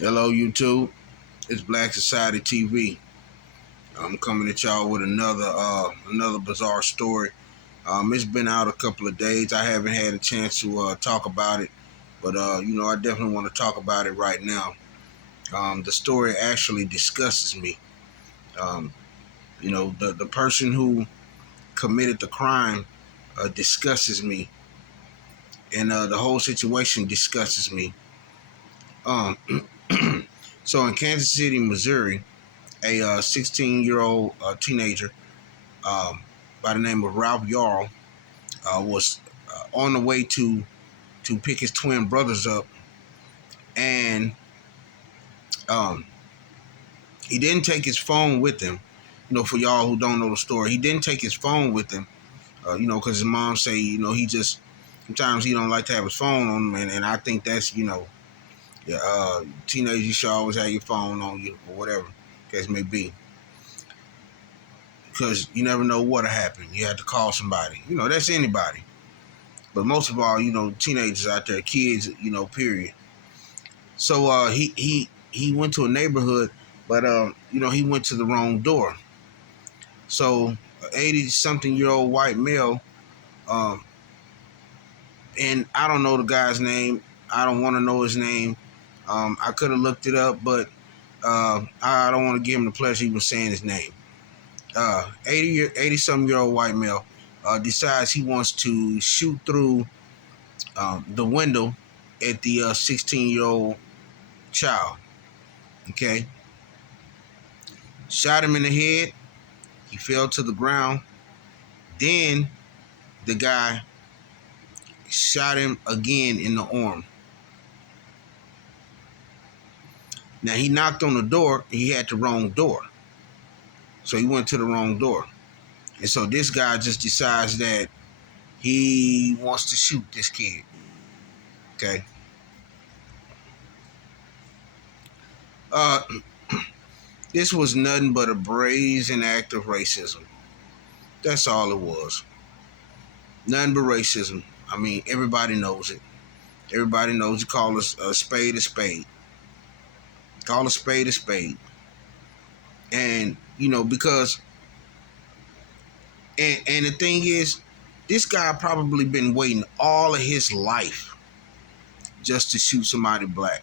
Hello, YouTube. It's Black Society TV. I'm coming at y'all with another bizarre story. It's been out a couple of days. I haven't had a chance to talk about it, but I definitely want to talk about it right now. The story actually disgustes me. Um, the person who committed the crime disgustes me, and the whole situation disgusts me. Um, so in Kansas City, Missouri, a 16-year-old teenager by the name of Ralph Yarl was on the way to pick his twin brothers up, and um, he didn't take his phone with him. For y'all who don't know the story, he didn't take his phone with him. Because his mom say, he just sometimes he don't like to have his phone on him, and I think that's teenagers, you should always have your phone on you or whatever case may be, because you never know what'll happen. You have to call somebody. That's anybody. But most of all, teenagers out there, kids, period. So he went to a neighborhood, but he went to the wrong door. So 80-something-year-old white male, um, and I don't know the guy's name. I don't want to know his name. I could have looked it up, but I don't want to give him the pleasure even saying his name. 80-something-year-old white male decides he wants to shoot through the window at the 16-year-old child. Okay, shot him in the head. He fell to the ground. Then the guy shot him again in the arm. Now he knocked on the door. He had the wrong door, so he went to the wrong door. And so this guy just decides that he wants to shoot this kid. Okay. Uh, this was nothing but a brazen act of racism. That's all it was. Nothing but racism. I mean, everybody knows it. Everybody knows you call a spade a spade. Call a spade a spade. And, because, and the thing is, this guy probably been waiting all of his life just to shoot somebody black.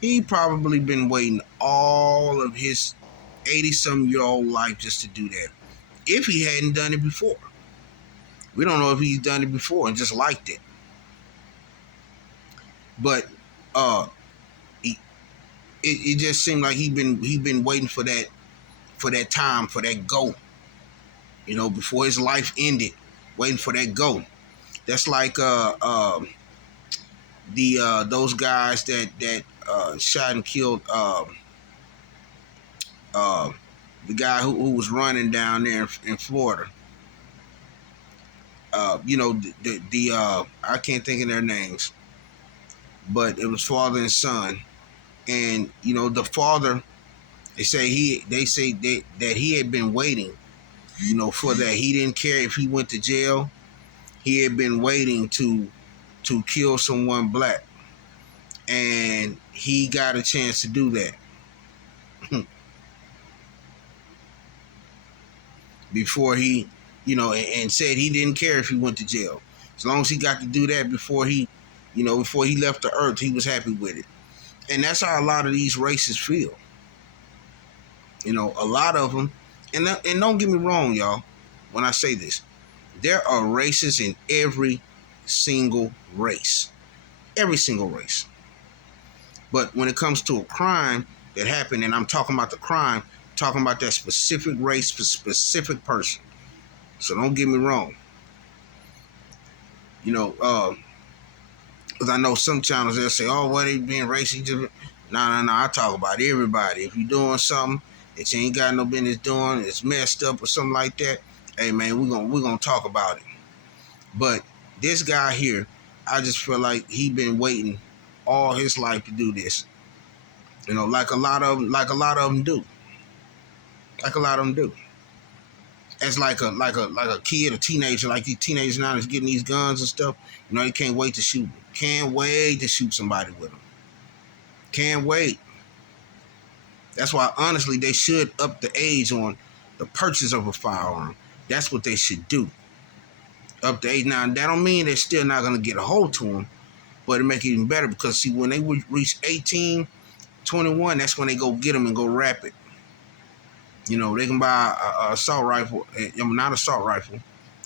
He probably been waiting all of his 80-some-year-old life just to do that. If he hadn't done it before. We don't know if he's done it before and just liked it. But it just seemed like he been waiting for that time, for that go. Before his life ended, waiting for that go. That's like those guys that shot and killed the guy who was running down there in Florida. I can't think of their names, but it was father and son, and the father, they say that he had been waiting, for that. He didn't care if he went to jail. He had been waiting to kill someone black, and he got a chance to do that before he, and said he didn't care if he went to jail. As long as he got to do that before he left the earth, he was happy with it. And that's how a lot of these racists feel. A lot of them, and don't get me wrong, y'all, when I say this, there are racists in every single race. Every single race. But when it comes to a crime that happened, and I'm talking about the crime, talking about that specific race, specific person. So don't get me wrong. Because I know some channels they'll say, "Oh, what they being racist?" No. I talk about everybody. If you're doing something that you ain't got no business doing, it's messed up or something like that, hey man, we're gonna talk about it. But this guy here, I just feel like he been waiting all his life to do this. Like a lot of them do. Like a lot of them do. As like a kid, a teenager, like these teenagers now that's getting these guns and stuff. They can't wait to shoot. Can't wait to shoot somebody with them. Can't wait. That's why, honestly, they should up the age on the purchase of a firearm. That's what they should do. Up the age. Now, that don't mean they're still not going to get a hold to them, but it make it even better because, see, when they reach 18, 21, that's when they go get them and go wrap it. You know, they can buy a assault rifle, not assault rifle,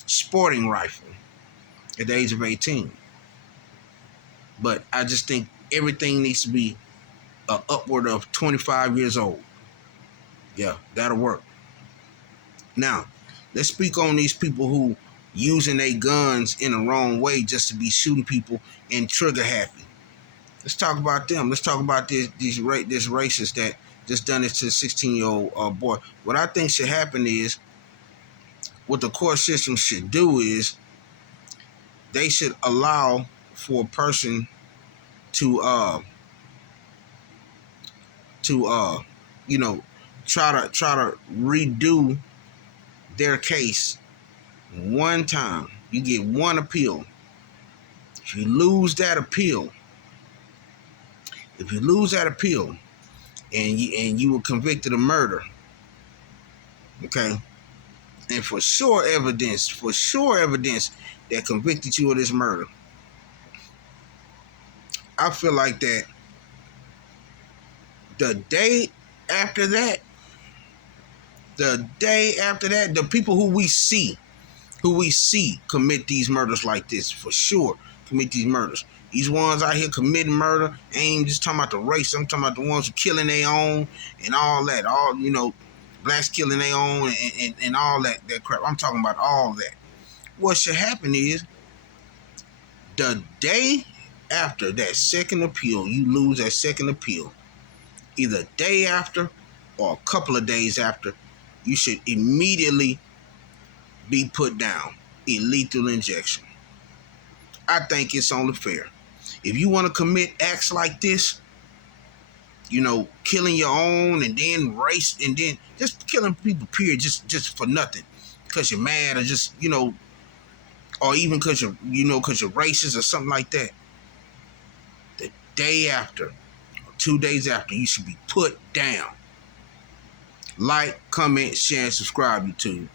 sporting rifle at the age of 18. But I just think everything needs to be upward of 25 years old. Yeah, that'll work. Now, let's speak on these people who using their guns in the wrong way just to be shooting people and trigger happy. Let's talk about them. Let's talk about this racist that just done it to a 16-year-old boy. What I think should happen is, what the court system should do is, they should allow for a person to you know, try to redo their case one time. You get one appeal. If you lose that appeal, and you were convicted of murder, okay, and for sure evidence that convicted you of this murder, I feel like that the day after that, the people who we see commit these murders like this, for sure commit these murders. These ones out here committing murder, ain't just talking about the race. I'm talking about the ones who killing their own and all that. All, you know, blacks killing their own and all that crap. I'm talking about all that. What should happen is, the day after that second appeal, you lose that second appeal, either day after or a couple of days after, you should immediately be put down in lethal injection. I think it's only fair. If you want to commit acts like this, you know, killing your own and then race and then just killing people, period, just for nothing, because you're mad or just, you know, or even because you're racist or something like that, the day after or 2 days after, you should be put down. Like, comment, share, and subscribe, YouTube.